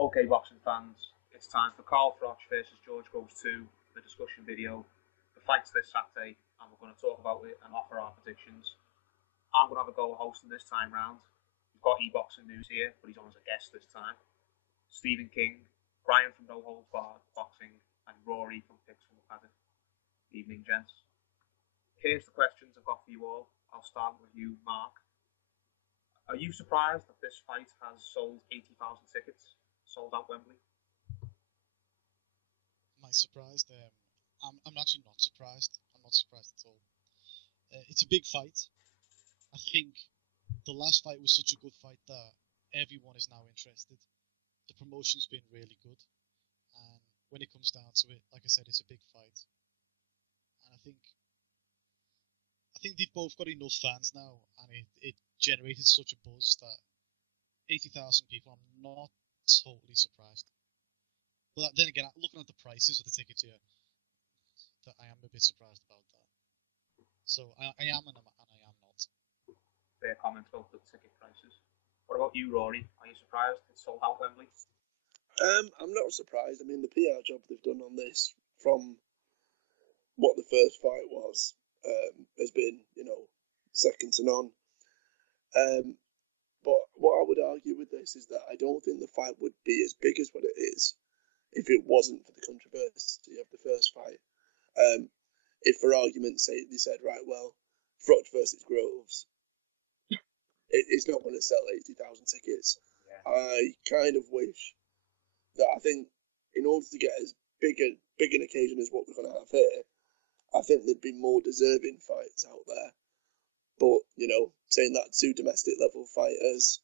Okay, boxing fans, it's time for Carl Froch versus George Goes 2, the discussion video. The fight's this Saturday, and we're going to talk about it and offer our predictions. I'm going to have a go hosting this time round. We've got e-boxing news here, but he's on as a guest this time. Stephen King, Brian from No Holds Barred Boxing, and Rory from Picks from the Paddock. Evening, gents. Here's the questions I've got for you all. I'll start with you, Mark. Are you surprised that this fight has sold 80,000 tickets, sold out Wembley? Am I surprised? I'm actually not surprised. I'm not surprised at all. It's a big fight. I think the last fight was such a good fight that everyone is now interested. The promotion's been really good, and when it comes down to it, like I said, it's a big fight. And I think they've both got enough fans now, and it generated such a buzz that 80,000 people, I'm not totally surprised. But then again, looking at the prices of the tickets here, that I am a bit surprised about that. So I am and I am not. Fair comment about the ticket prices. What about you, Rory? Are you surprised it's sold out Wembley? I'm not surprised. I mean, the PR job they've done on this from what the first fight was has been, second to none. But what I would argue with this is that I don't think the fight would be as big as what it is if it wasn't for the controversy of the first fight. If, for argument's sake, they said, right, well, Froch versus Groves, it's not going to sell 80,000 tickets. Yeah. I kind of wish that I think in order to get as big an occasion as what we're going to have here, I think there'd be more deserving fights out there. But, saying that to domestic level fighters,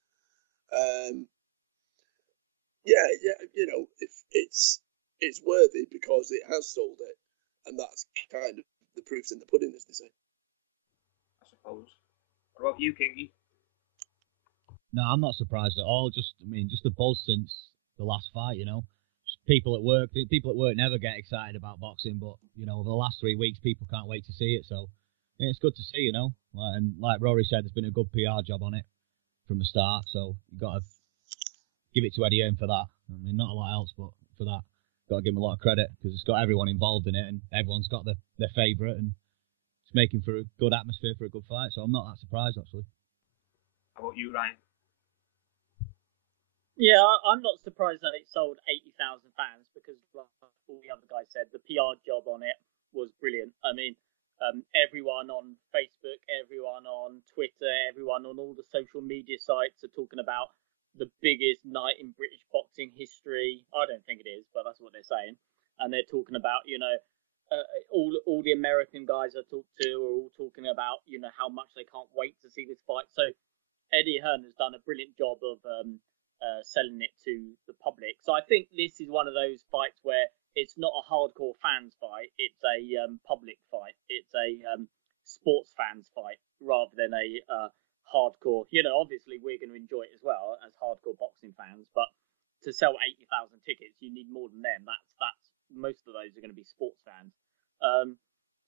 if it's worthy because it has sold it, and that's kind of the proof's in the pudding, as they say. I suppose. What about you, Kingy? No, I'm not surprised at all. Just the buzz since the last fight, Just people at work never get excited about boxing, but, over the last 3 weeks, people can't wait to see it. So, yeah, it's good to see, And like Rory said, there's been a good PR job on it from the start. So, you've got to give it to Eddie Hearn for that. I mean, not a lot else, but for that, got to give him a lot of credit because it's got everyone involved in it and everyone's got their favourite and it's making for a good atmosphere for a good fight. So, I'm not that surprised, actually. How about you, Ryan? Yeah, I'm not surprised that it sold 80,000 fans because, like all the other guys said, the PR job on it was brilliant. I mean, everyone on Facebook, everyone on Twitter, everyone on all the social media sites are talking about the biggest night in British boxing history. I don't think it is, but that's what they're saying. And they're talking about, all the American guys I talked to are all talking about, how much they can't wait to see this fight. So Eddie Hearn has done a brilliant job of selling it to the public. So I think this is one of those fights where it's not a hardcore fans fight, it's a public fight. It's a sports fans fight rather than a hardcore. Obviously we're going to enjoy it as well as hardcore boxing fans, but to sell 80,000 tickets, you need more than them. That's most of those are going to be sports fans.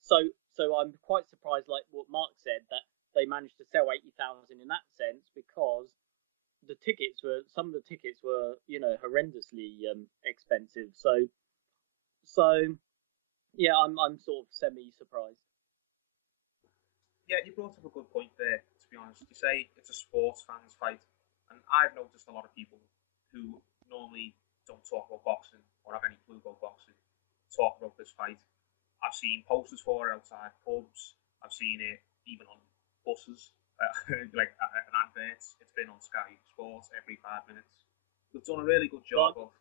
So I'm quite surprised, like what Mark said, that they managed to sell 80,000 in that sense because some of the tickets were horrendously expensive. So yeah, I'm sort of semi-surprised. Yeah, you brought up a good point there, to be honest. You say it's a sports fans fight, and I've noticed a lot of people who normally don't talk about boxing or have any clue about boxing talk about this fight. I've seen posters for it outside pubs. I've seen it even on buses. Like an advert. It's been on Sky Sports every 5 minutes. They've done a really good job of.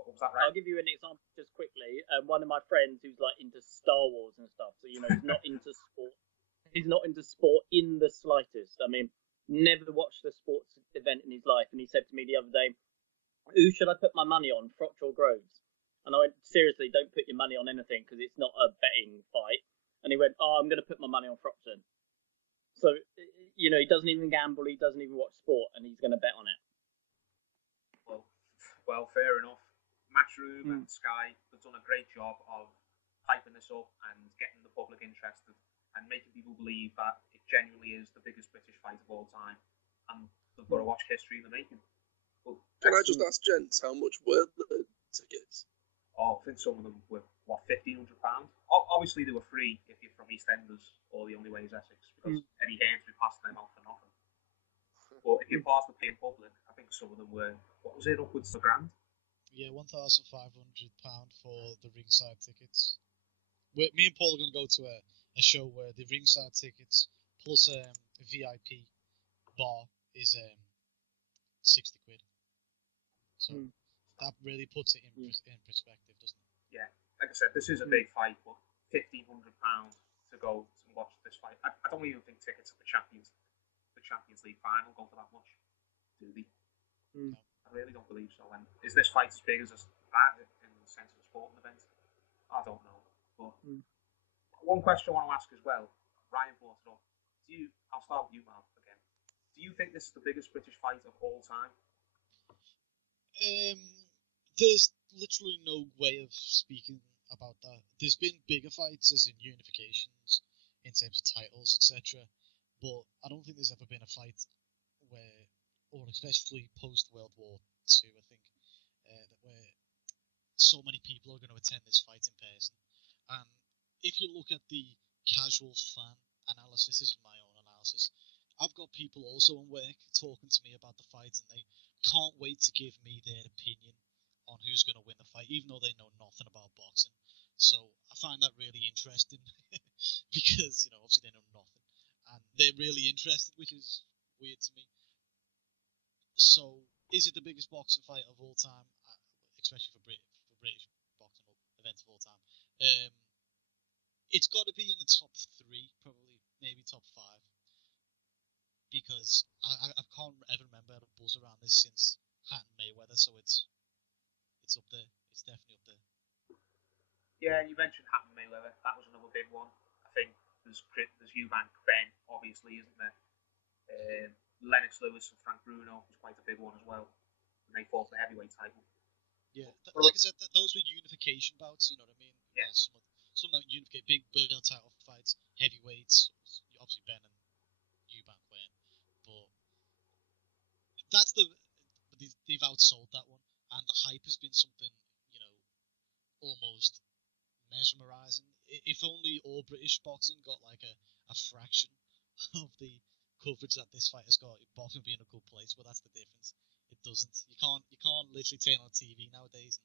What was that, right? I'll give you an example just quickly. One of my friends who's like into Star Wars and stuff, so he's not into sport. He's not into sport in the slightest. I mean, never watched a sports event in his life, and he said to me the other day, "Who should I put my money on, Froch or Groves?" And I went, "Seriously, don't put your money on anything because it's not a betting fight." And he went, "Oh, I'm going to put my money on Froch then." So, he doesn't even gamble, he doesn't even watch sport, and he's going to bet on it. Well, fair enough. Matchroom and Sky have done a great job of hyping this up and getting the public interested and making people believe that it genuinely is the biggest British fight of all time. And they've got to watch history in the making. But Can I just ask, gents, how much were the tickets? Oh, I think some of them were, what, £1,500? Obviously, they were free if you're from EastEnders, or the only way is Essex, because Eddie Hearns would be passing them out for nothing. But if you're part of the paying public, I think some of them were, what was it, upwards of £1,000? Yeah, £1,500 for the ringside tickets. Me and Paul are going to go to a show where the ringside tickets plus a VIP bar is 60 quid. So that really puts it in perspective, doesn't it? Yeah, like I said, this is a big fight, but £1,500 to go and watch this fight. I don't even think tickets at the Champions League final go for that much, do they? No. I really don't believe so. And is this fight as big as that in the sense of a sporting event? I don't know. But one question I want to ask as well, Ryan brought it up. I'll start with you, Mark, again. Do you think this is the biggest British fight of all time? There's literally no way of speaking about that. There's been bigger fights, as in unifications, in terms of titles, etc. But I don't think there's ever been a fight where, or especially post World War II, I think, where so many people are going to attend this fight in person. And if you look at the casual fan analysis, this is my own analysis, I've got people also in work talking to me about the fight, and they can't wait to give me their opinion on who's going to win the fight, even though they know nothing about boxing. So I find that really interesting because, obviously they know nothing. And they're really interested, which is weird to me. So, is it the biggest boxing fight of all time, especially for British boxing events of all time? It's got to be in the top 3, probably, maybe top 5. Because I can't ever remember a buzz around this since Hatton Mayweather, so it's up there. It's definitely up there. Yeah, you mentioned Hatton Mayweather. That was another big one. I think there's Eubank Ben, obviously, isn't there? Lennox Lewis and Frank Bruno was quite a big one as well. And they fought for the heavyweight title. Yeah, like I said, those were unification bouts. You know what I mean? Yeah. Some of them unificate big title fights, heavyweights. Obviously, Ben and Eubank win, but they've outsold that one, and the hype has been something almost mesmerising. If only all British boxing got like a fraction of the coverage that this fight has got, boxing would be in a good place. But that's the difference. It doesn't. You can't literally turn on TV nowadays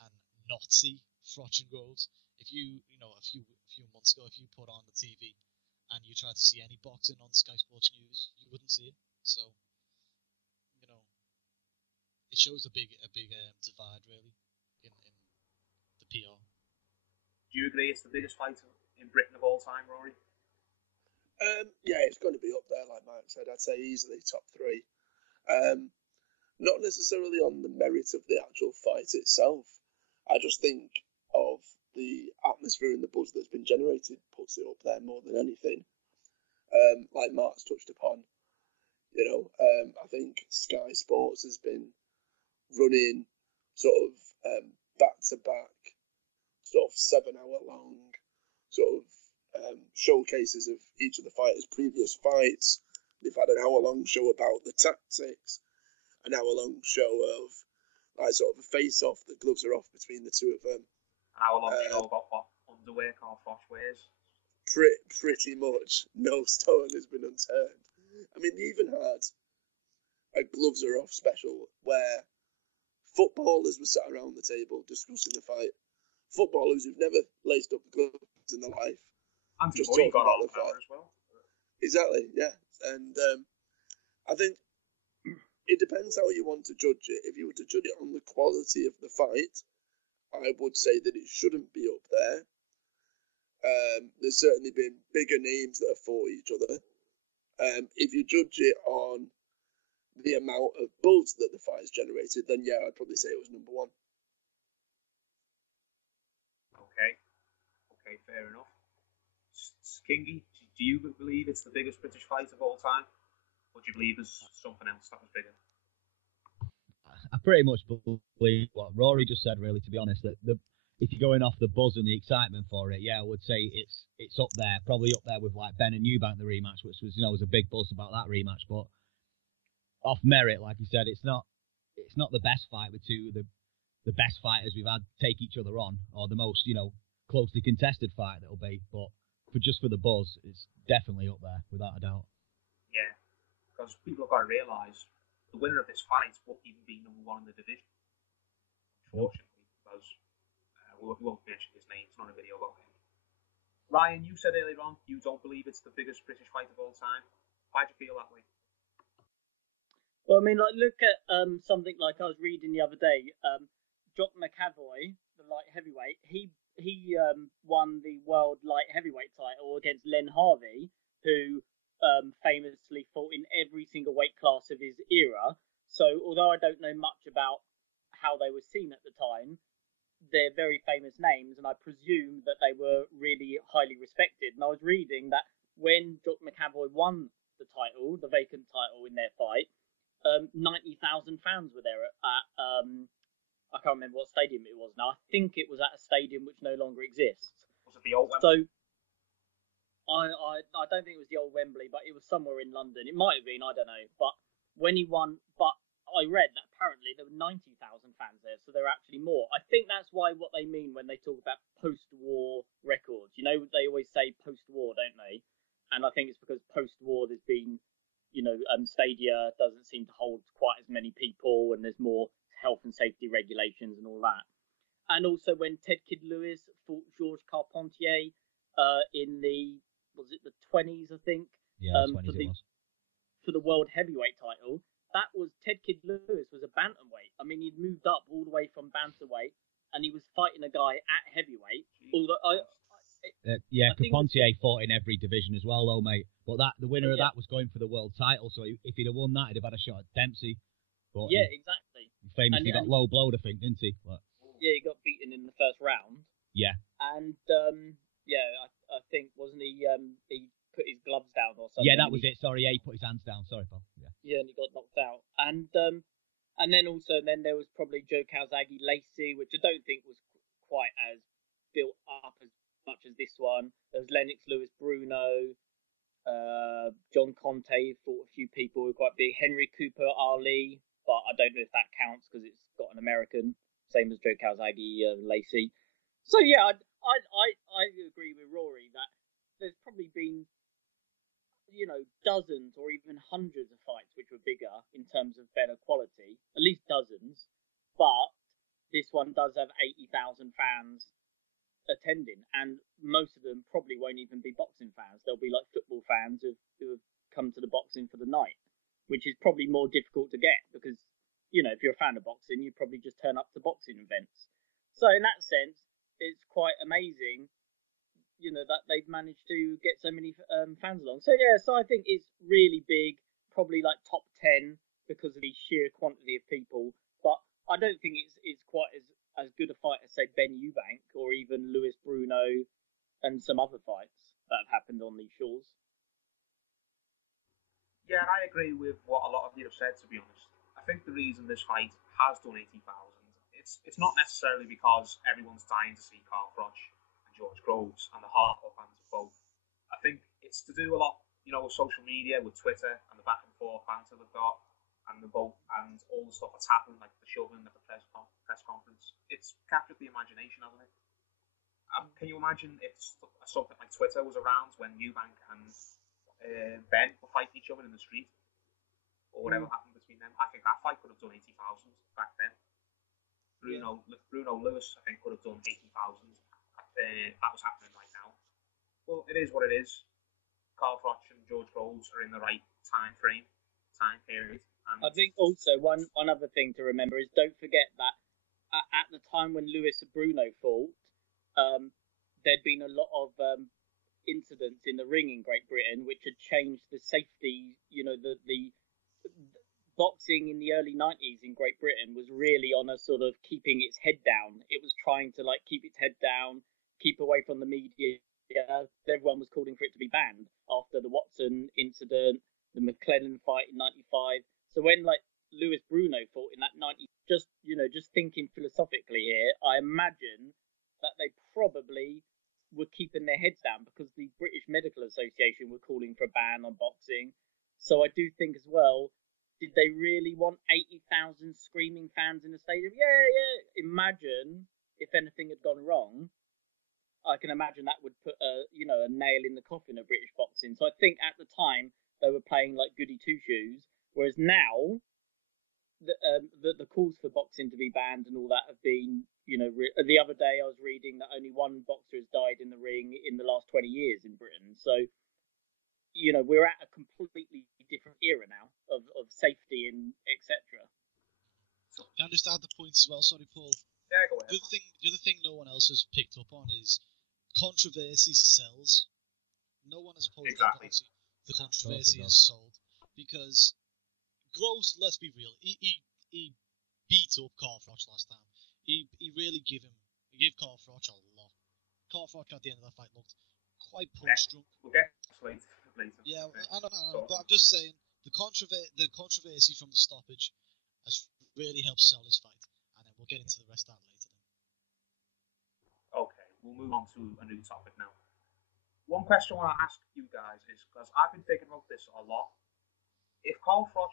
and not see Froch and Groves. If you a few months ago, if you put on the TV and you tried to see any boxing on Sky Sports News, you wouldn't see it. So it shows a big divide really in the PR. Do you agree it's the biggest fight in Britain of all time, Rory? Yeah, it's going to be up there, like Mark said. I'd say easily top 3. Not necessarily on the merit of the actual fight itself. I just think of the atmosphere and the buzz that's been generated puts it up there more than anything. Like Mark's touched upon, I think Sky Sports has been running sort of back-to-back, sort of 7-hour long sort of showcases of each of the fighters' previous fights. They've had an hour-long show about the tactics, an hour-long show of like sort of a face-off. The gloves are off between the two of them. An hour-long show about what underwear Carl Froch wears. Pretty much no stone has been unturned. I mean, they even had a gloves are off special where footballers were sat around the table discussing the fight. Footballers who've never laced up gloves in their life. And just talking got about the fight as well. Exactly, yeah. And I think it depends how you want to judge it. If you were to judge it on the quality of the fight, I would say that it shouldn't be up there. There's certainly been bigger names that have fought each other. If you judge it on the amount of buzz that the fight has generated, then yeah, I'd probably say it was number 1. Okay, fair enough. Kingy, do you believe it's the biggest British fight of all time? Or do you believe there's something else that was bigger? I pretty much believe what Rory just said, really, to be honest. That if you're going off the buzz and the excitement for it, yeah, I would say it's up there, probably up there with like Ben and Eubank, the rematch, which was was a big buzz about that rematch. But off merit, like you said, it's not it's not the best fight with two of the best fighters we've had take each other on, or the most, closely contested fight that'll be. But for the buzz, it's definitely up there without a doubt. Yeah, because people have got to realise the winner of this fight won't even be number one in the division. Unfortunately, because we won't mention his name. It's not a video about him. Ryan, you said earlier on you don't believe it's the biggest British fight of all time. Why do you feel that way? Well, I mean, like, look at something like I was reading the other day. Jock McAvoy, the light heavyweight, he won the world light heavyweight title against Len Harvey, who famously fought in every single weight class of his era. So, although I don't know much about how they were seen at the time, they're very famous names, and I presume that they were really highly respected. And I was reading that when Jock McAvoy won the title, the vacant title in their fight, 90,000 fans were there at I can't remember what stadium it was now. I think it was at a stadium which no longer exists. Was it the old So, Wembley? I don't think it was the old Wembley, but it was somewhere in London. It might have been, I don't know. But when he won, I read that apparently there were 90,000 fans there, so there are actually more. I think that's what they mean when they talk about post-war records. They always say post-war, don't they? And I think it's because post-war there's been, Stadia doesn't seem to hold quite as many people, and there's more health and safety regulations and all that. And also when Ted Kid Lewis fought Georges Carpentier in the 20s, I think. Yeah, 20s it was. For the world heavyweight title, that was Ted Kid Lewis was a bantamweight. I mean, he'd moved up all the way from bantamweight, and he was fighting a guy at heavyweight. Although Carpentier fought in every division as well, though, mate. But the winner of that was going for the world title, so if he'd have won that, he'd have had a shot at Dempsey. But exactly. He famously got low blowed, I think, didn't he? But, yeah, he got beaten in the first round. Yeah. And I think wasn't he? He put his gloves down or something. Yeah, that was it. Sorry, he put his hands down. Sorry, pal. Yeah, and he got knocked out. And then there was probably Joe Calzaghe Lacey, which I don't think was quite as built up as much as this one. There was Lennox Lewis Bruno. John Conte fought a few people who were quite big. Henry Cooper Ali, but I don't know if that counts because it's got an American, same as Joe Calzaghe Lacey. So yeah, I agree with Rory that there's probably been dozens or even hundreds of fights which were bigger in terms of better quality, at least dozens. But this one does have 80,000 fans attending, and most of them probably won't even be boxing fans. They'll be like football fans who have come to the boxing for the night, which is probably more difficult to get because if you're a fan of boxing, you probably just turn up to boxing events. So in that sense, it's quite amazing that they've managed to get so many fans along. So yeah, so I think it's really big, probably like top 10 because of the sheer quantity of people. But I don't think it's quite as good a fight as, say, Ben Eubank or even Lewis Bruno and some other fights that have happened on these shores. Yeah, and I agree with what a lot of you have said, to be honest. I think the reason this fight has done 80,000, it's not necessarily because everyone's dying to see Carl Froch and George Groves and the hardcore fans of both. I think it's to do a lot, with social media, with Twitter and the back and forth banter they've got, and the both and all the stuff that's happened, like the shoving at the press conference. It's captured the imagination, hasn't it? Can you imagine if something like Twitter was around when Eubank and Ben were fighting each other in the street, or whatever happened between them? I think that fight could have done 80,000 back then. Bruno Lewis, I think, could have done 80,000. That was happening right now. Well, it is what it is. Carl Froch and George Groves are in the right time period. And I think also one other thing to remember is don't forget that at the time when Lewis and Bruno fought, there'd been a lot of incidents in the ring in Great Britain which had changed the safety. The boxing in the early 90s in Great Britain was really on a sort of keeping its head down. It was trying to keep its head down, keep away from the media. Everyone was calling for it to be banned after the Watson incident, the McClellan fight in 95. So when Lewis Bruno fought in that 90, just thinking philosophically here, I imagine that they probably were keeping their heads down because the British Medical Association were calling for a ban on boxing. So I do think as well, did they really want 80,000 screaming fans in the stadium? Yeah. Imagine if anything had gone wrong. I can imagine that would put a nail in the coffin of British boxing. So I think at the time they were playing like goody two shoes, whereas now the calls for boxing to be banned and all that have been, the other day I was reading that only one boxer has died in the ring in the last 20 years in Britain. So, we're at a completely different era now of safety and etc. Can I just add the points as well? Sorry, Paul. Yeah, go ahead. The other thing no one else has picked up on is controversy sells. No one has opposed Exactly. the controversy is sold because Groves, let's be real, he beat up Carl Froch last time. He really gave Carl Froch a lot. Carl Froch at the end of the fight looked quite punch-drunk. We'll get later. Yeah, I know, but I'm just saying the controversy from the stoppage has really helped sell this fight, and then we'll get into the rest of that later. Okay, we'll move on to a new topic now. One question I want to ask you guys is, because I've been thinking about this a lot, if Carl Froch,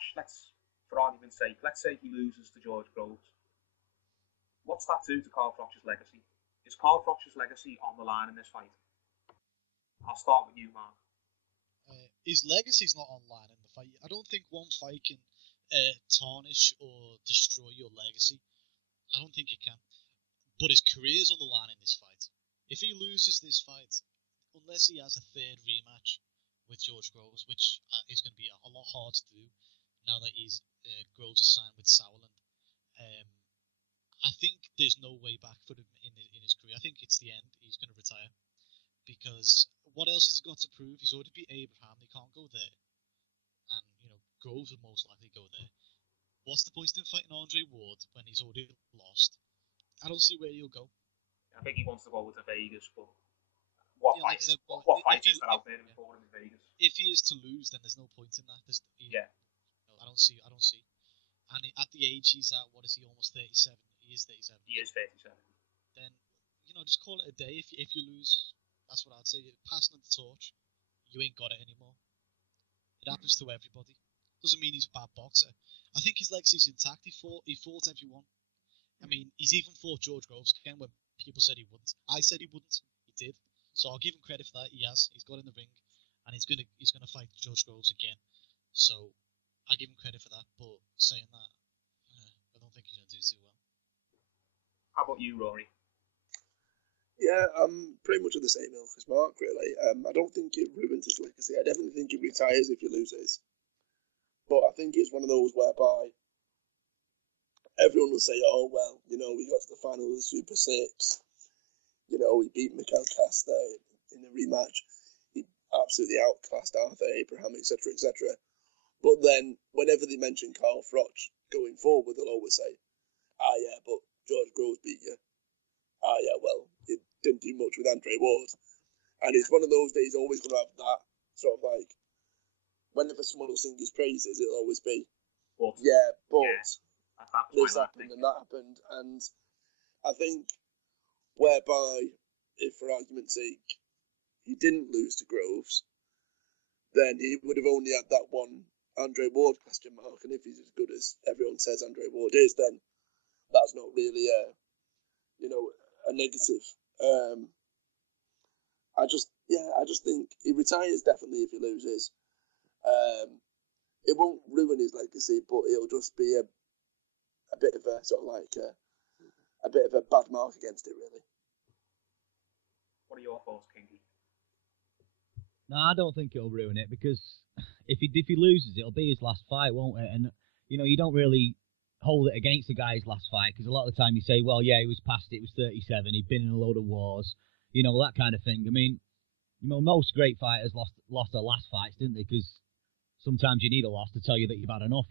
for argument's sake, let's say he loses to George Groves, what's that do to Carl Froch's legacy? Is Carl Froch's legacy on the line in this fight? I'll start with you, Mark. His legacy's not online in the fight. I don't think one fight can tarnish or destroy your legacy. I don't think it can. But his career's on the line in this fight. If he loses this fight, unless he has a third rematch with George Groves, which is going to be a lot hard to do now that Groves is signed with Sauerland, I think there's no way back for him in his career. I think it's the end. He's going to retire. Because what else has he got to prove? He's already beat Abraham. He can't go there. And, Groves would most likely go there. What's the point in fighting Andre Ward when he's already lost? I don't see where he'll go. I think he wants to go to Vegas, but what fight is there out there for him in Vegas? If he is to lose, then there's no point in that. I don't see. And at the age he's at, what is he, almost 37? He is 37. He is 37. Then, just call it a day if you lose. That's what I'd say. Passing the torch, you ain't got it anymore. It happens to everybody. Doesn't mean he's a bad boxer. I think his legacy's intact. He fought everyone. I mean, he's even fought George Groves again when people said he wouldn't. I said he wouldn't. He did. So I'll give him credit for that. He has. He's got in the ring, and he's gonna fight George Groves again. So I give him credit for that. But saying that, I don't think he's gonna do too well. How about you, Rory? Yeah, I'm pretty much of the same ilk as Mark, really. I don't think it ruins his legacy. I definitely think he retires if he loses. But I think it's one of those whereby everyone will say, oh, well, we got to the final of the Super 6. He beat Mikhail Kasta in the rematch. He absolutely outclassed Arthur Abraham, etc., etc. But then, whenever they mention Carl Froch going forward, they'll always say, yeah, but George Groves beat you. Yeah, well, you didn't do much with Andre Ward. And it's one of those days always going to have that sort of like, whenever someone will sing his praises, it'll always be, but this happened and that happened. And I think whereby, if for argument's sake, he didn't lose to Groves, then he would have only had that one Andre Ward question mark. And if he's as good as everyone says Andre Ward is, then that's not really a negative. I just think he retires definitely if he loses. It won't ruin his legacy, but it'll just be a bit of a sort of like a bit of a bad mark against it, really. What are your thoughts, Kingy? No, I don't think it'll ruin it because if he loses, it'll be his last fight, won't it? And you don't really hold it against the guy's last fight because a lot of the time you say, well, yeah, he was past it, he was 37, he'd been in a load of wars, that kind of thing. I mean, most great fighters lost their last fights, didn't they? Because sometimes you need a loss to tell you that you've had enough,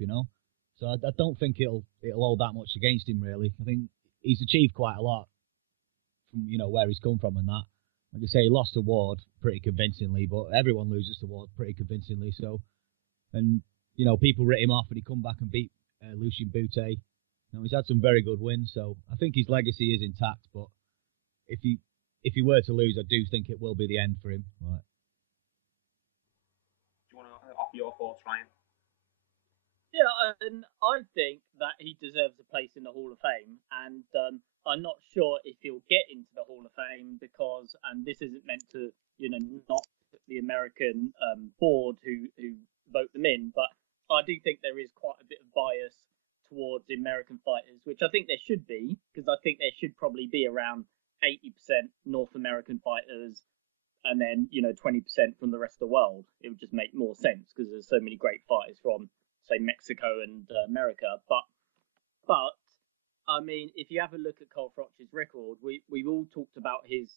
So I don't think it'll hold that much against him, really. I think he's achieved quite a lot from, where he's come from and that. Like I say, he lost to Ward pretty convincingly, but everyone loses to Ward pretty convincingly. So, and, people writ him off and he come back and beat Lucien Boutte. He's had some very good wins, so I think his legacy is intact. But if he were to lose, I do think it will be the end for him. Right. Do you want to offer your thoughts, Ryan? Yeah, and I think that he deserves a place in the Hall of Fame, and I'm not sure if he'll get into the Hall of Fame because, and this isn't meant to, not the American board who vote them in, but I do think there is quite a bit of bias towards American fighters, which I think there should be, because I think there should probably be around 80% North American fighters, and then 20% from the rest of the world. It would just make more sense because there's so many great fighters from, say, Mexico and America. But I mean, if you have a look at Cole Froch's record, we've all talked about his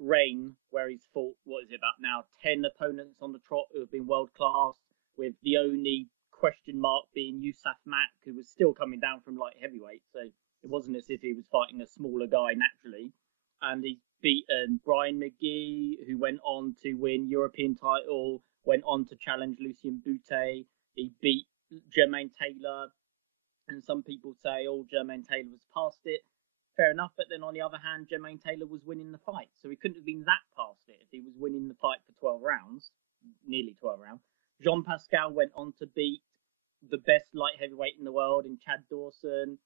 reign where he's fought, what is it, about now 10 opponents on the trot who have been world class, with the only question mark being Yusuf Mack, who was still coming down from light heavyweight, so it wasn't as if he was fighting a smaller guy naturally. And he's beaten Brian McGee, who went on to win European title, went on to challenge Lucien Boutte. He beat Jermaine Taylor, and some people say, oh, Jermaine Taylor was past it. Fair enough, but then on the other hand, Jermaine Taylor was winning the fight, so he couldn't have been that past it if he was winning the fight for 12 rounds, nearly 12 rounds. Jean Pascal went on to beat the best light heavyweight in the world in Chad Dawson.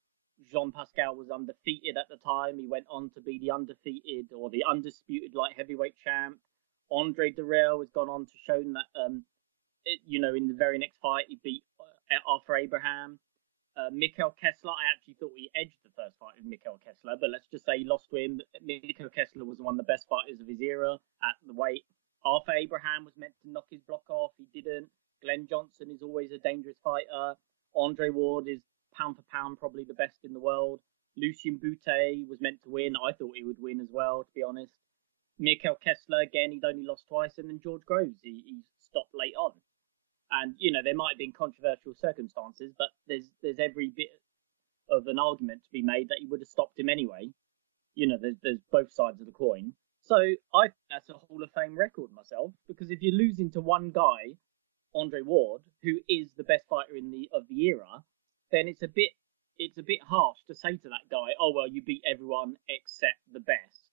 Jean Pascal was undefeated at the time. He went on to be the undefeated or the undisputed light heavyweight champ. Andre Dirrell has gone on to show that, in the very next fight, he beat Arthur Abraham. Mikkel Kessler, I actually thought he edged the first fight with Mikkel Kessler, but let's just say he lost to him. Mikkel Kessler was one of the best fighters of his era at the weight. Arthur Abraham was meant to knock his block off. He didn't. Glenn Johnson is always a dangerous fighter. Andre Ward is pound for pound probably the best in the world. Lucien Boutte was meant to win. I thought he would win as well, to be honest. Mikkel Kessler, again, he'd only lost twice. And then George Groves, he stopped late on. And, there might have been controversial circumstances, but there's every bit of an argument to be made that he would have stopped him anyway. There's both sides of the coin. So I think that's a Hall of Fame record myself, because if you're losing to one guy, Andre Ward, who is the best fighter of the era, then it's a bit harsh to say to that guy, oh well, you beat everyone except the best.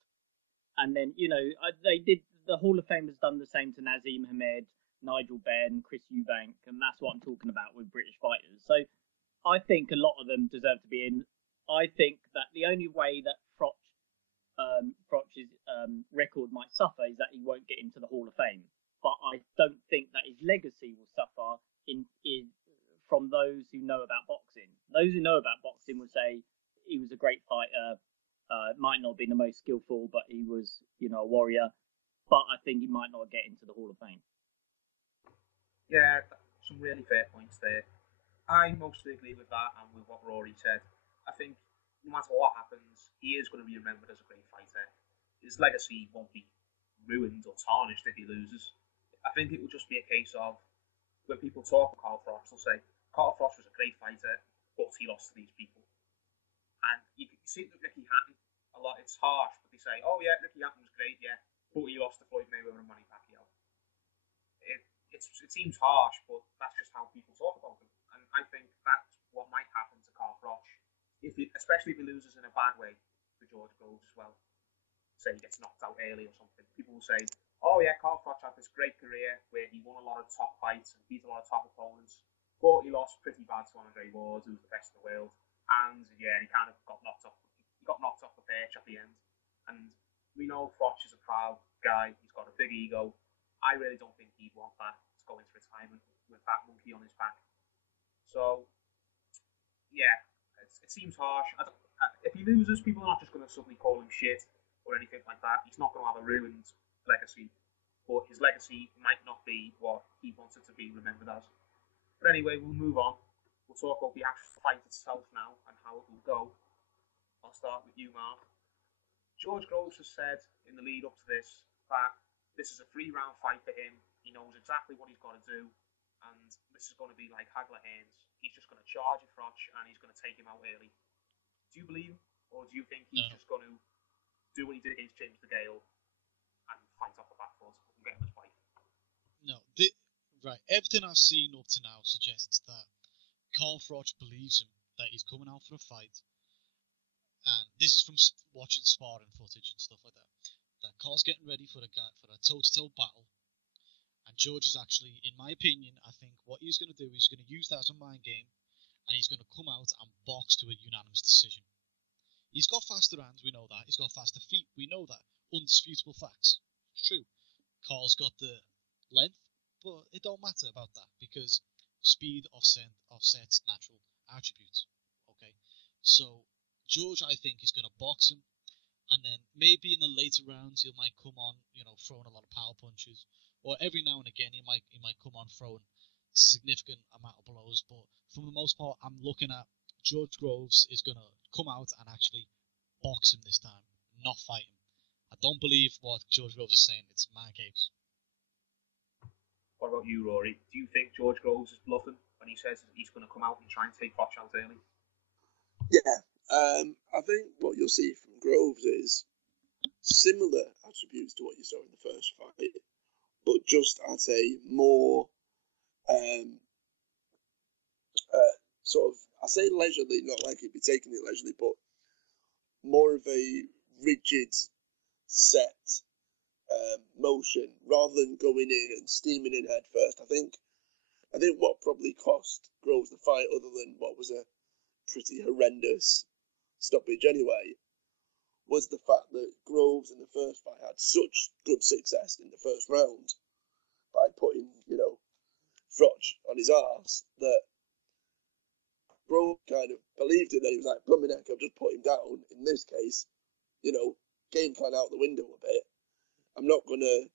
And then the Hall of Fame has done the same to Nazim Hamed, Nigel Benn, Chris Eubank, and that's what I'm talking about with British fighters. So I think a lot of them deserve to be in. I think that the only way that Froch's record might suffer is that he won't get into the Hall of Fame. But I don't think that his legacy will suffer from those who know about boxing. Those who know about boxing will say he was a great fighter. Might not have been the most skillful, but he was, a warrior. But I think he might not get into the Hall of Fame. Yeah, some really fair points there. I mostly agree with that and with what Rory said. I think no matter what happens, he is going to be remembered as a great fighter. His legacy won't be ruined or tarnished if he loses. I think it will just be a case of when people talk about Carl Froch, they'll say Carl Froch was a great fighter, but he lost to these people. And you see it with Ricky Hatton a lot. It's harsh, but they say, oh yeah, Ricky Hatton was great, yeah, but he lost to Floyd Mayweather and Manny Pacquiao. It seems harsh, but that's just how people talk about him. And I think that's what might happen to Carl Froch, especially if he loses in a bad way to George Groves as well. Say he gets knocked out early or something. People will say, oh yeah, Carl Froch had this great career where he won a lot of top fights and beat a lot of top opponents, but he lost pretty bad to Andre Ward, who was the best in the world. And yeah, he kind of got knocked off the perch at the end. And we know Froch is a proud guy. He's got a big ego. I really don't think he'd want that to go into retirement with that monkey on his back. So, yeah, it seems harsh. If he loses, people are not just going to suddenly call him shit or anything like that. He's not going to have a ruined legacy, but his legacy might not be what he wants it to be remembered as. But anyway, we'll move on. We'll talk about the actual fight itself now and how it will go. I'll start with you, Mark. George Groves has said in the lead up to this that this is a 3-round fight for him. He knows exactly what he's got to do, and this is going to be like Hagler Hearns. He's just going to charge at Froch, and he's going to take him out early. Do you believe him, or do you think he's just going to do what he did against James DeGale and fight off the back foot and get him his fight? No, right. Everything I've seen up to now suggests that Carl Froch believes him, that he's coming out for a fight, and this is from watching sparring footage and stuff like that. That Carl's getting ready for a toe-to-toe battle, And George is actually, in my opinion, I think what he's going to do is he's going to use that as a mind game, and he's going to come out and box to a unanimous decision. He's got faster hands, we know that. He's got faster feet, we know that. Undisputable facts. It's true. Carl's got the length, but it don't matter about that because speed offsets natural attributes. Okay, so George, I think, is going to box him, and then maybe in the later rounds he might come on, throwing a lot of power punches, or every now and again he might come on throwing significant amount of blows. But for the most part, I'm looking at George Groves is going to come out and actually box him this time, not fight him. I don't believe what George Groves is saying. It's mind games. What about you, Rory? Do you think George Groves is bluffing when he says he's going to come out and try and take Froch out early? Yeah, I think what you'll see from Groves is similar attributes to what you saw in the first fight, but just at a more sort of, I say leisurely, not like he'd be taking it leisurely, but more of a rigid set motion rather than going in and steaming in head first. I think what probably cost Groves the fight, other than what was a pretty horrendous stoppage anyway, was the fact that Groves in the first fight had such good success in the first round by putting, Froch on his arse, that Groves kind of believed it. Then he was like, "Blooming heck, I've just put him down." In this case, game plan out the window a bit. I'm not gonna,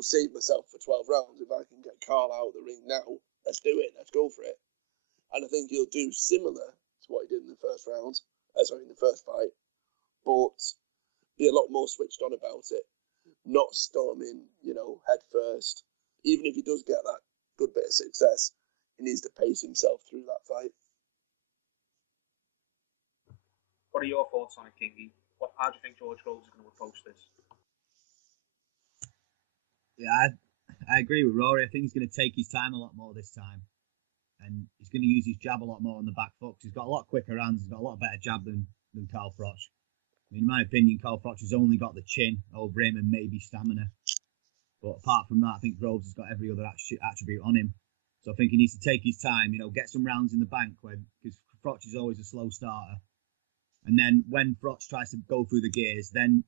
save myself for 12 rounds. If I can get Carl out of the ring now, let's do it. Let's go for it. And I think he'll do similar to what he did in the first round. In the first fight, but be a lot more switched on about it. Not storming, head first. Even if he does get that good bit of success, he needs to pace himself through that fight. What are your thoughts on it, Kingy? How do you think George Groves is going to approach this? Yeah, I agree with Rory. I think he's going to take his time a lot more this time. And he's going to use his jab a lot more on the back foot. He's got a lot quicker hands. He's got a lot better jab than Carl Froch. I mean, in my opinion, Carl Froch has only got the chin over him and maybe stamina. But apart from that, I think Groves has got every other attribute on him. So I think he needs to take his time, get some rounds in the bank, because Froch is always a slow starter. And then when Froch tries to go through the gears, then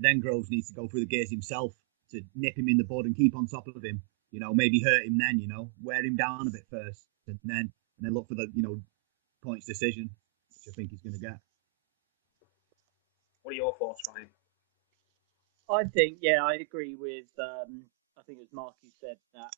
Groves needs to go through the gears himself to nip him in the bud and keep on top of him. Maybe hurt him then, wear him down a bit first, and then look for the, points decision, which I think he's going to get. What are your thoughts, Ryan? I think, I agree with, I think it was Mark who said that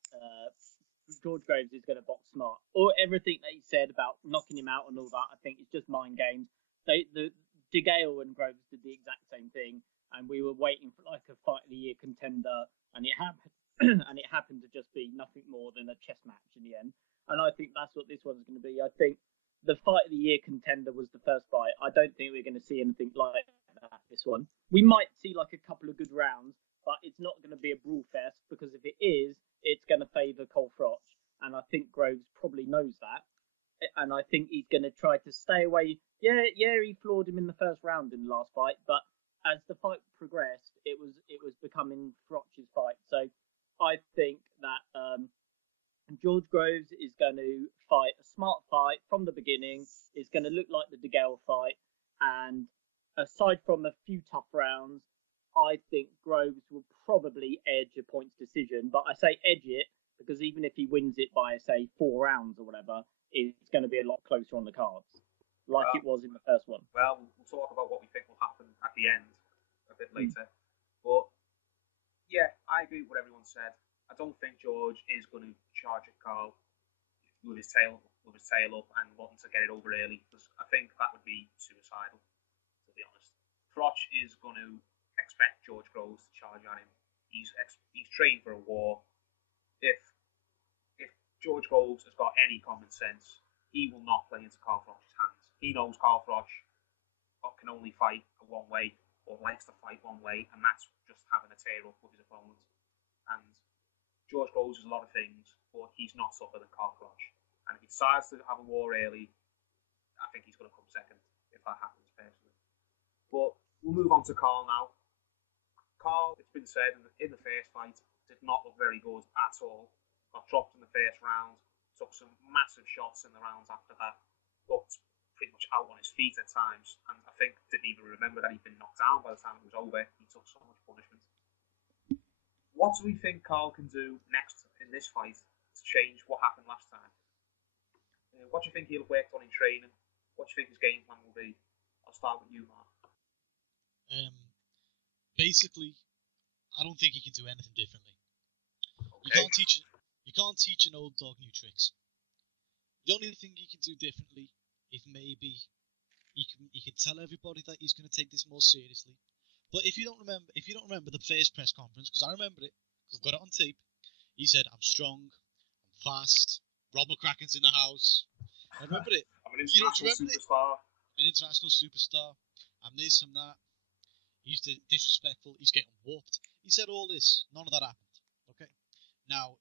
George Groves is going to box smart. Or everything that he said about knocking him out and all that, I think it's just mind games. De Gale and Groves did the exact same thing, and we were waiting for like a fight of the year contender, and it happened. And it happened to just be nothing more than a chess match in the end. And I think that's what this one's going to be. I think the fight of the year contender was the first fight. I don't think we're going to see anything like that this one. We might see like a couple of good rounds, but it's not going to be a brawl fest, because if it is, it's going to favour Cole Froch. And I think Groves probably knows that. And I think he's going to try to stay away. Yeah, he floored him in the first round in the last fight, but as the fight progressed, it was becoming Froch's fight. So I think that George Groves is going to fight a smart fight from the beginning. It's going to look like the De Gale fight. And aside from a few tough rounds, I think Groves will probably edge a points decision. But I say edge it because even if he wins it by, say, 4 rounds or whatever, it's going to be a lot closer on the cards, like it was in the first one. Well, we'll talk about what we think will happen at the end a bit later. But yeah, I agree with what everyone said. I don't think George is going to charge at Carl with his tail up and wanting to get it over early, because I think that would be suicidal, to be honest. Froch is going to expect George Groves to charge at him. He's trained for a war. If George Groves has got any common sense, he will not play into Carl Froch's hands. He knows Carl Froch can only fight one way, or likes to fight one way, and that's just having a tear up with his opponent. And George Groves is a lot of things, but he's not tougher than Carl Froch. And if he decides to have a war early, I think he's going to come second, if that happens, personally. But we'll move on to Carl now. Carl, it's been said in the first fight, did not look very good at all. Got dropped in the first round, took some massive shots in the rounds after that, looked pretty much out on his feet at times, and I think didn't even remember that he'd been knocked down by the time it was over. He took so much punishment. What do we think Carl can do next in this fight to change what happened last time? What do you think he'll have worked on in training? What do you think his game plan will be? I'll start with you, Mark. Basically, I don't think he can do anything differently. Okay. You can't teach an old dog new tricks. The only thing he can do differently is maybe he can tell everybody that he's going to take this more seriously. But if you don't remember the first press conference, because I remember it, because I've got it on tape, he said, "I'm strong, I'm fast, Rob McCracken's in the house." I remember it. I'm an international superstar. An international superstar. I'm this, I'm that. He's disrespectful. He's getting whooped. He said all this. None of that happened. Okay. Now,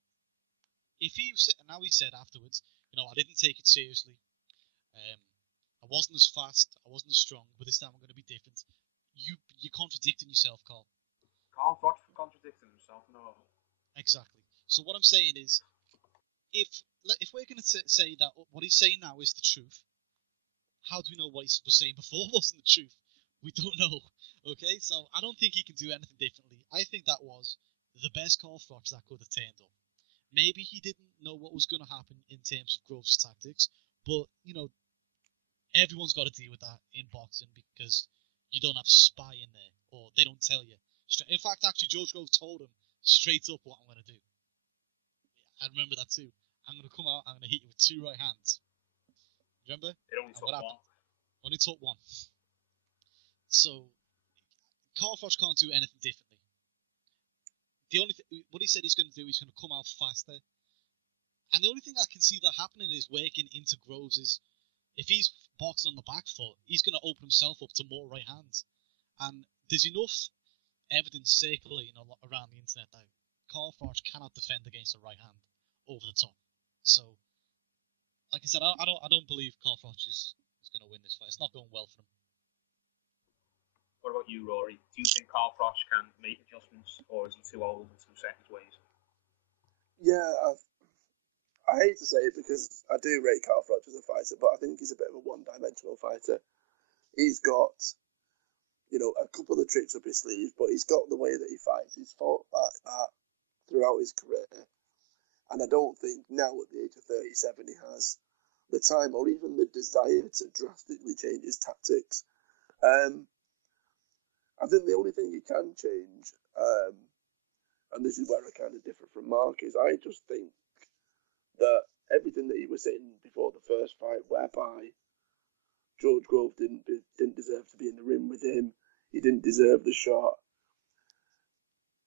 he said afterwards, I didn't take it seriously. I wasn't as fast. I wasn't as strong. But this time I'm going to be different. You're contradicting yourself, Carl. Carl Froch contradicting himself. No. Exactly. So what I'm saying is, if we're going to say that what he's saying now is the truth, how do we know what he was saying before wasn't the truth? We don't know. Okay, so I don't think he can do anything differently. I think that was the best Carl Froch that could have turned up. Maybe he didn't know what was going to happen in terms of Groves' tactics, but everyone's got to deal with that in boxing because you don't have a spy in there, or they don't tell you. In fact, actually, George Groves told him straight up what I'm going to do. I remember that too. I'm going to come out, I'm going to hit you with 2 right hands. Remember? It only took one. Only took one. So, Carl Froch can't do anything differently. The only what he said he's going to do, he's going to come out faster. And the only thing I can see that happening is working into Groves is, if he's boxing on the back foot, he's going to open himself up to more right hands. And there's enough evidence circulating around the internet that Carl Froch cannot defend against a right hand over the top. So, like I said, I don't believe Carl Froch is going to win this fight. It's not going well for him. What about you, Rory? Do you think Carl Froch can make adjustments, or is he too old and too set his ways? Yeah, I hate to say it because I do rate Carl Froch as a fighter, but I think he's a bit of a one-dimensional fighter. He's got, a couple of tricks up his sleeve, but he's got the way that he fights. He's fought like that throughout his career, and I don't think now at the age of 37 he has the time or even the desire to drastically change his tactics. I think the only thing he can change, and this is where I kind of differ from Mark, is I just think that everything that he was saying before the first fight, whereby George Groves didn't deserve to be in the ring with him, he didn't deserve the shot.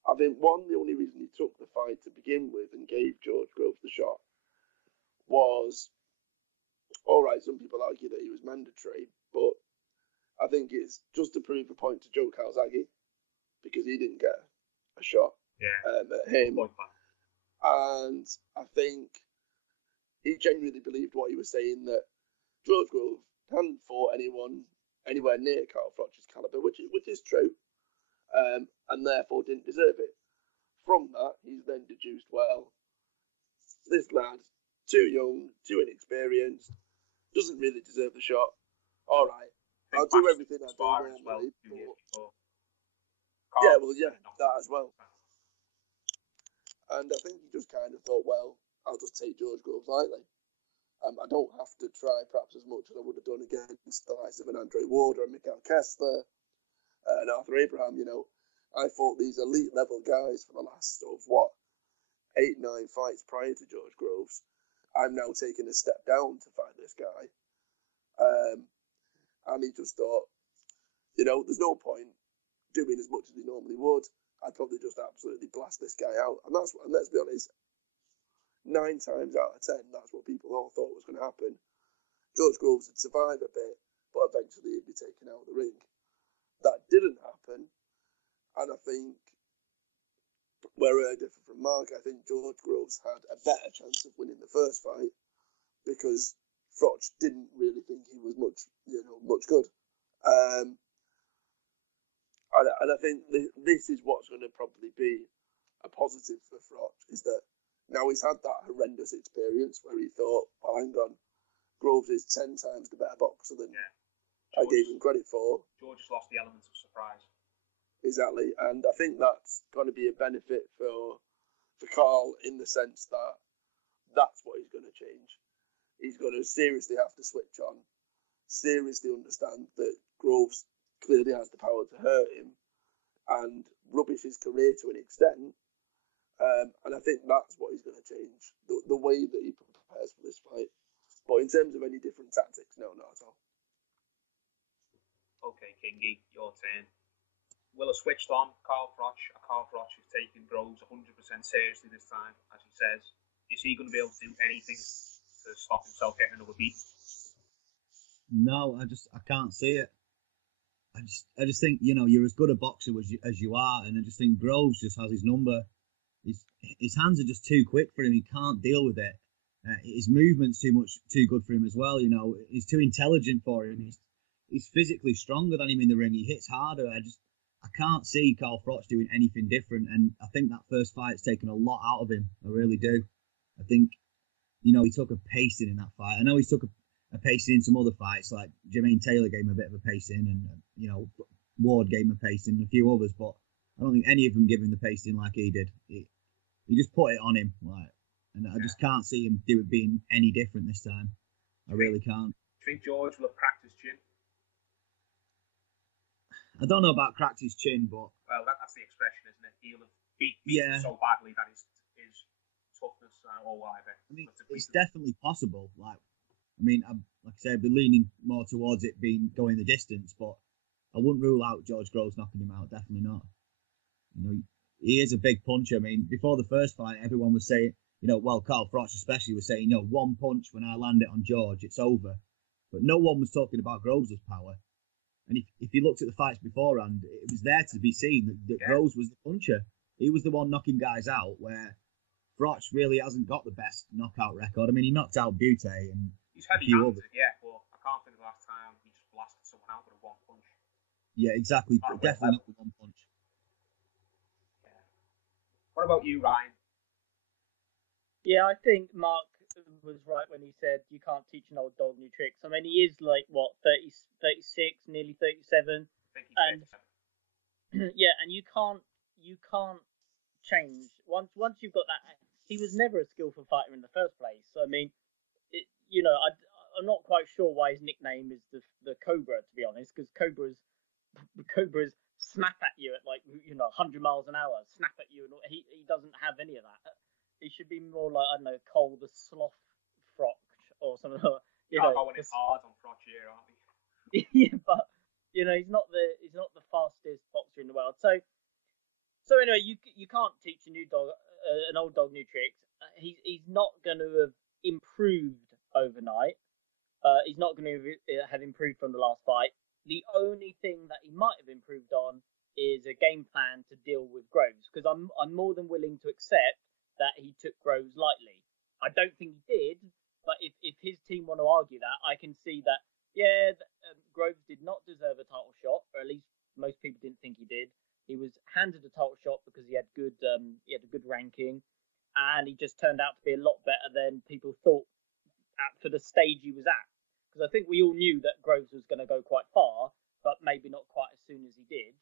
I think the only reason he took the fight to begin with and gave George Groves the shot was, all right, some people argue that he was mandatory, but I think it's just to prove a point to Joe Calzaghe, because he didn't get a shot at him. And I think he genuinely believed what he was saying, that George Groves hadn't fought anyone anywhere near Carl Froch's calibre, which is true, and therefore didn't deserve it. From that, he's then deduced, well, this lad, too young, too inexperienced, doesn't really deserve the shot. All right. I'll do everything I do normally. That as well. And I think he just kind of thought, well, I'll just take George Groves lightly. I don't have to try perhaps as much as I would have done against the likes of an Andre Ward or a Mikael Kessler, and Arthur Abraham. I fought these elite level guys for the last 8-9 fights prior to George Groves. I'm now taking a step down to fight this guy. And he just thought, there's no point doing as much as he normally would. I'd probably just absolutely blast this guy out. And let's be honest, 9 times out of 10, that's what people all thought was going to happen. George Groves would survive a bit, but eventually he'd be taken out of the ring. That didn't happen. And I think, where I differ from Mark, I think George Groves had a better chance of winning the first fight because Froch didn't really think he was much good. And I think this is what's going to probably be a positive for Froch is that now he's had that horrendous experience where he thought, well, hang on, Groves is 10 times the better boxer than I gave him credit for. George has lost the element of surprise. Exactly, and I think that's going to be a benefit for Carl in the sense that that's what he's going to change. He's going to seriously have to switch on, seriously understand that Groves clearly has the power to hurt him and rubbish his career to an extent. And I think that's what he's going to change, the way that he prepares for this fight. But in terms of any different tactics, no, not at all. Okay, Kingy, your turn. Will have switched on Carl Froch. Carl Froch has taken Groves 100% seriously this time, as he says. Is he going to be able to do anything to stop himself getting another beat? No, I can't see it. I just think, you know, you're as good a boxer as you are, and I just think Groves just has his number. His hands are just too quick for him. He can't deal with it. His movement's too good for him as well. You know, he's too intelligent for him. He's physically stronger than him in the ring. He hits harder. I can't see Carl Froch doing anything different, and I think that first fight's taken a lot out of him. I really do. I think, you know, he took a pacing in that fight. I know he took a pacing in some other fights, like Jermaine Taylor gave him a bit of a pacing, and, you know, Ward gave him a pacing, and a few others, but I don't think any of them gave him the pacing like he did. He just put it on him, like, and I just can't see him being any different this time. I really can't. Do you think George will have cracked his chin? I don't know about cracked his chin, but... Well, that's the expression, isn't it? He'll have beaten him so badly that his toughness or whatever. I mean, it's definitely possible. Like I say, I'd be leaning more towards it going the distance, but I wouldn't rule out George Groves knocking him out. Definitely not. You know, he is a big puncher. I mean, before the first fight, everyone was saying, you know, well, Carl Froch especially was saying, you know, one punch when I land it on George, it's over. But no one was talking about Groves' power. And if you looked at the fights beforehand, it was there to be seen that Groves was the puncher. He was the one knocking guys out, where Froch really hasn't got the best knockout record. I mean, he knocked out Butte and he's heavy-handed, but I can't think of the last time he just blasted someone out with a one punch. Yeah, exactly. Definitely not with one punch. Yeah. What about you, Ryan? Yeah, I think Mark was right when he said you can't teach an old dog new tricks. I mean, he is like, what, 30, 36, nearly 37? And yeah, and you can't change once you've got that. He was never a skillful fighter in the first place. So, I mean, I'm not quite sure why his nickname is the Cobra, to be honest, because Cobras snap at you at 100 miles an hour, snap at you, and he doesn't have any of that. He should be more like, I don't know, Cole the Sloth Froch or something. Going in hard on Froch here, aren't we? Yeah, but he's not the fastest boxer in the world. So anyway, you can't teach an old dog new tricks. He's not going to have improved overnight. He's not going to have improved from the last fight. The only thing that he might have improved on is a game plan to deal with Groves, because I'm more than willing to accept that he took Groves lightly. I don't think he did, but if his team want to argue that, I can see that, Groves did not deserve a title shot, or at least most people didn't think he did. He was handed a title shot because he had a good ranking, and he just turned out to be a lot better than people thought for the stage he was at. Because I think we all knew that Groves was going to go quite far, but maybe not quite as soon as he did.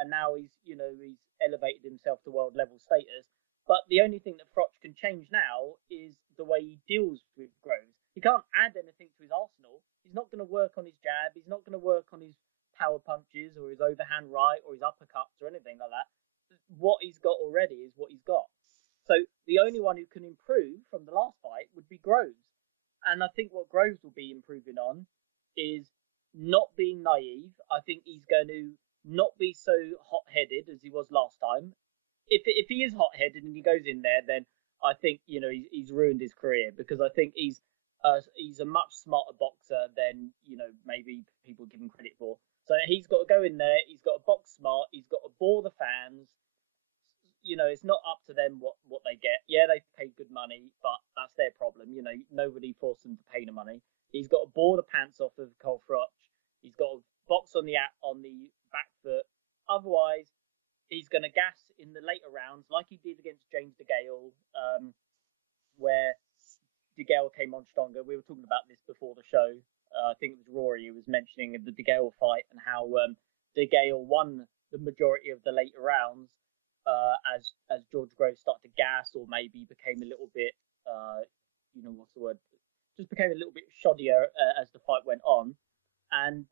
And now he's elevated himself to world level status. But the only thing that Froch can change now is the way he deals with Groves. He can't add anything to his arsenal. He's not going to work on his jab. He's not going to work on his power punches or his overhand right or his uppercuts or anything like that. What he's got already is what he's got. So the only one who can improve from the last fight would be Groves. And I think what Groves will be improving on is not being naive. I think he's going to not be so hot-headed as he was last time. If he is hot-headed and he goes in there, then I think he's ruined his career, because I think he's a much smarter boxer than maybe people give him credit for. So he's got to go in there. He's got to box smart. He's got to bore the fans. It's not up to them what they get. Yeah, they pay good money, but that's their problem. Nobody forced them to pay the money. He's got to bore the pants off of Cole Froch. He's got to box on the back foot. Otherwise, he's going to gas in the later rounds, like he did against James DeGale, where DeGale came on stronger. We were talking about this before the show. I think it was Rory who was mentioning the DeGale fight and how DeGale won the majority of the later rounds as George Groves started to gas, or maybe became a little bit, what's the word? Just became a little bit shoddier as the fight went on. And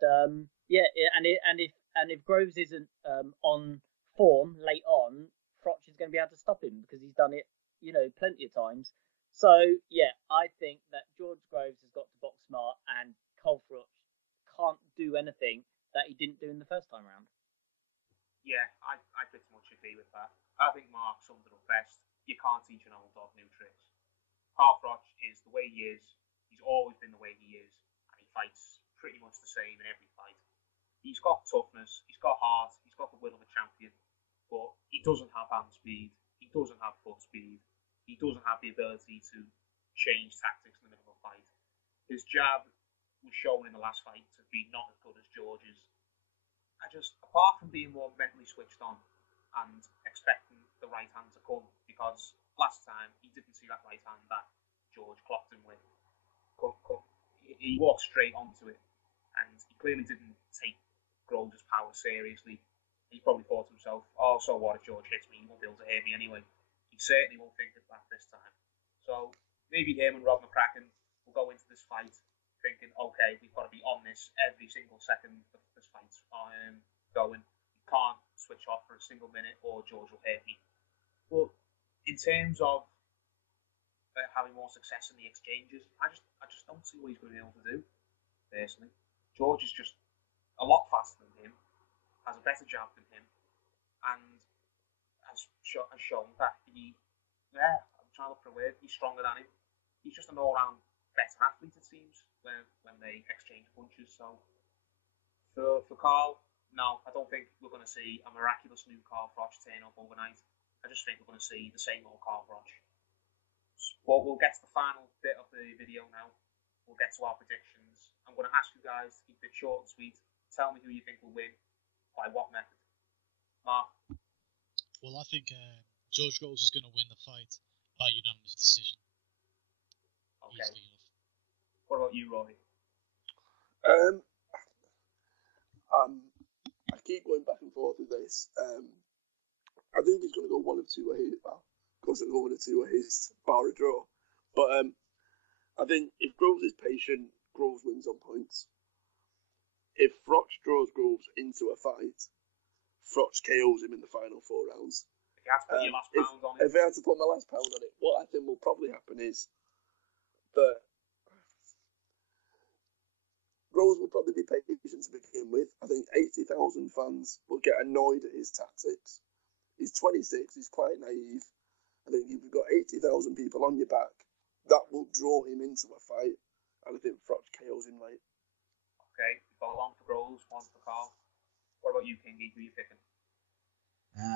if Groves isn't on form late on, Froch is going to be able to stop him because he's done it, plenty of times. So yeah, I think that George Groves has got to box smart, and Cole Froch can't do anything that he didn't do in the first time round. Yeah, I pretty much agree with that. I think Mark summed it up best. You can't teach an old dog new tricks. Carl Froch is the way he is. He's always been the way he is, and he fights pretty much the same in every fight. He's got toughness, he's got heart, he's got the will of a champion, but he doesn't have hand speed, he doesn't have foot speed, he doesn't have the ability to change tactics in the middle of a fight. His jab was shown in the last fight to be not as good as George's. Apart from being more mentally switched on and expecting the right hand to come, because last time he didn't see that right hand that George clocked him with. He walked straight onto it, and he clearly didn't take Groves' power seriously. He probably thought to himself, oh, so what if George hits me? He won't be able to hit me anyway. He certainly won't think of that this time. So maybe him and Rob McCracken will go into this fight thinking, okay, we've got to be on this every single second of this fight's going. We can't switch off for a single minute or George will hit me. But in terms of having more success in the exchanges, I just don't see what he's going to be able to do, personally. George is just a lot faster than him, has a better jab than him, and has shown that I'm trying to look for a word, he's stronger than him. He's just an all-round better athlete, it seems, when they exchange punches. So for Carl, no, I don't think we're going to see a miraculous new Carl Froch turn up overnight. I just think we're going to see the same old Carl Froch. But we'll get to the final bit of the video now. We'll get to our predictions. I'm going to ask you guys to keep it short and sweet. Tell me who you think will win, by what method. Mark? Well, I think George Groves is going to win the fight by unanimous decision. Okay. Easily enough. What about you, Rory? I keep going back and forth with this. I think he's going to go one of two ways. Well, of course, it'll go one of two ways, bar a draw. But I think if Groves is patient, Groves wins on points. If Froch draws Groves into a fight, Froch KOs him in the final 4 rounds. If you had to put your last pound on it. If I had to put my last pound on it, what I think will probably happen is that Groves will probably be patient to begin with. I think 80,000 fans will get annoyed at his tactics. He's 26, he's quite naive. I think if you've got 80,000 people on your back, that will draw him into a fight. And I think Froch KOs him late. Okay, we've got one for Groves, one for Carl. What about you, Kingy? Who are you picking?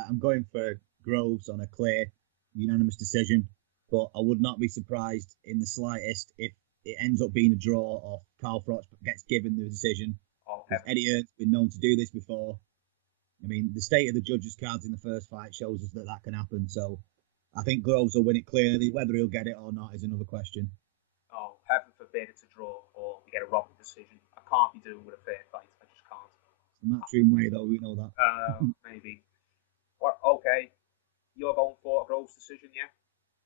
I'm going for Groves on a clear, unanimous decision, but I would not be surprised in the slightest if it ends up being a draw or Carl Froch gets given the decision. Eddie Earn's been known to do this before. I mean, the state of the judges' cards in the first fight shows us that can happen, so I think Groves will win it clearly. Whether he'll get it or not is another question. Oh, heaven forbid it's a draw or we get a robbing decision. I can't be doing with a fair fight. I just can't. It's the matchroom way, though. We know that. Maybe. What? Okay. You're going for a Groves decision, yeah?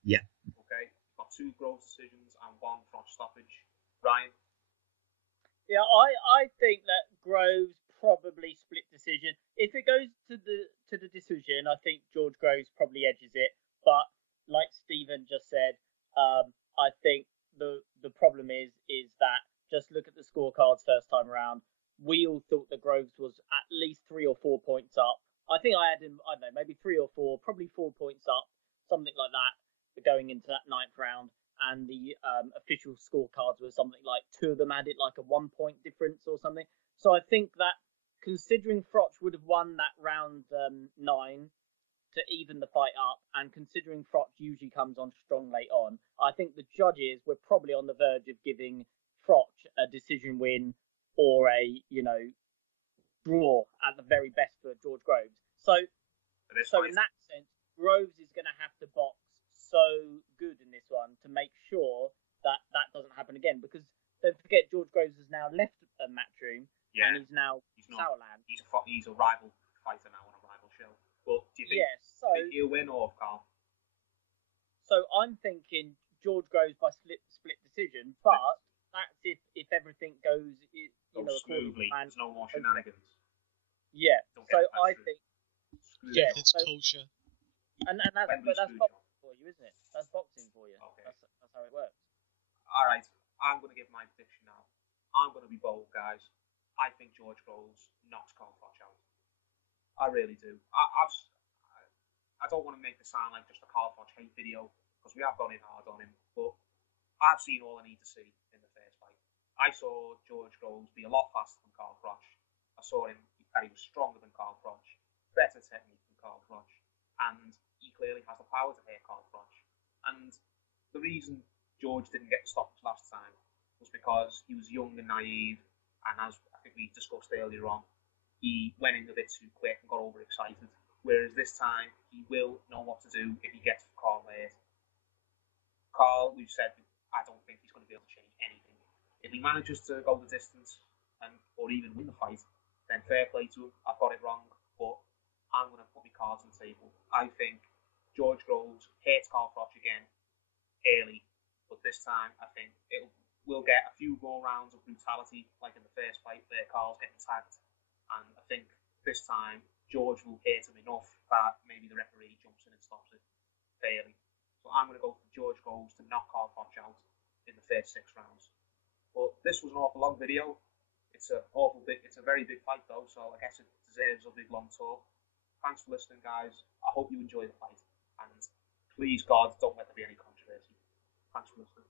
Yeah. Okay. We've got 2 Groves decisions and 1 Froch stoppage. Ryan? Yeah, I think that Groves probably split decision. If it goes to the decision, I think George Groves probably edges it. But like Stephen just said, I think the problem is that just look at the scorecards first time around. We all thought that Groves was at least 3 or 4 points up. I think I had him, I don't know, maybe 3 or 4, probably 4 points up, something like that, going into that 9th round. And the official scorecards were something like 2 of them added like a 1 point difference or something. So I think that considering Froch would have won that round 9 to even the fight up, and considering Froch usually comes on strong late on, I think the judges were probably on the verge of giving Froch a decision win or a, draw at the very best for George Groves. So for this So fight. in that sense, Groves is going to have to box so good in this one to make sure that that doesn't happen again. Because don't forget, George Groves has now left Matchroom and he's now Sauerland. He's a rival fighter now on a rival show. But do you think, think he'll win or Carl? So I'm thinking George Groves by split decision, but that's if everything goes smoothly. There's no more shenanigans. Yeah. So I think it's kosher. And that's boxing for you, isn't it? That's boxing for you. Okay. That's how it works. All right, I'm going to give my prediction now. I'm going to be bold, guys. I think George Groves knocks Carl Froch out. I really do. I don't want to make this sound like just a Carl Froch hate video, because we have gone in hard on him, but I've seen all I need to see in the first fight. I saw George Groves be a lot faster than Carl Froch. I saw him that he was stronger than Carl Froch, better technique than Carl Froch, and he clearly has the power to hit Carl Froch. And the reason George didn't get stopped last time was because he was young and naive, and as I think we discussed earlier on, he went in a bit too quick and got overexcited. Whereas this time, he will know what to do if he gets Carl hurt. Carl, we've said, I don't think he's going to be able to change anything. If he manages to go the distance or even win the fight, then fair play to him. I've got it wrong, but I'm going to put my cards on the table. I think George Groves hits Carl Froch again early, but this time I think we'll get a few more rounds of brutality, like in the first fight where Carl's getting tagged, and I think this time George will hit him enough that maybe the referee jumps in and stops it fairly. So I'm going to go for George Groves to knock Carl Froch out in the first 6 rounds. But this was an awful long video. It's a very big fight though, so I guess it deserves a big long talk. Thanks for listening, guys. I hope you enjoy the fight, and please God, don't let there be any controversy. Thanks for listening.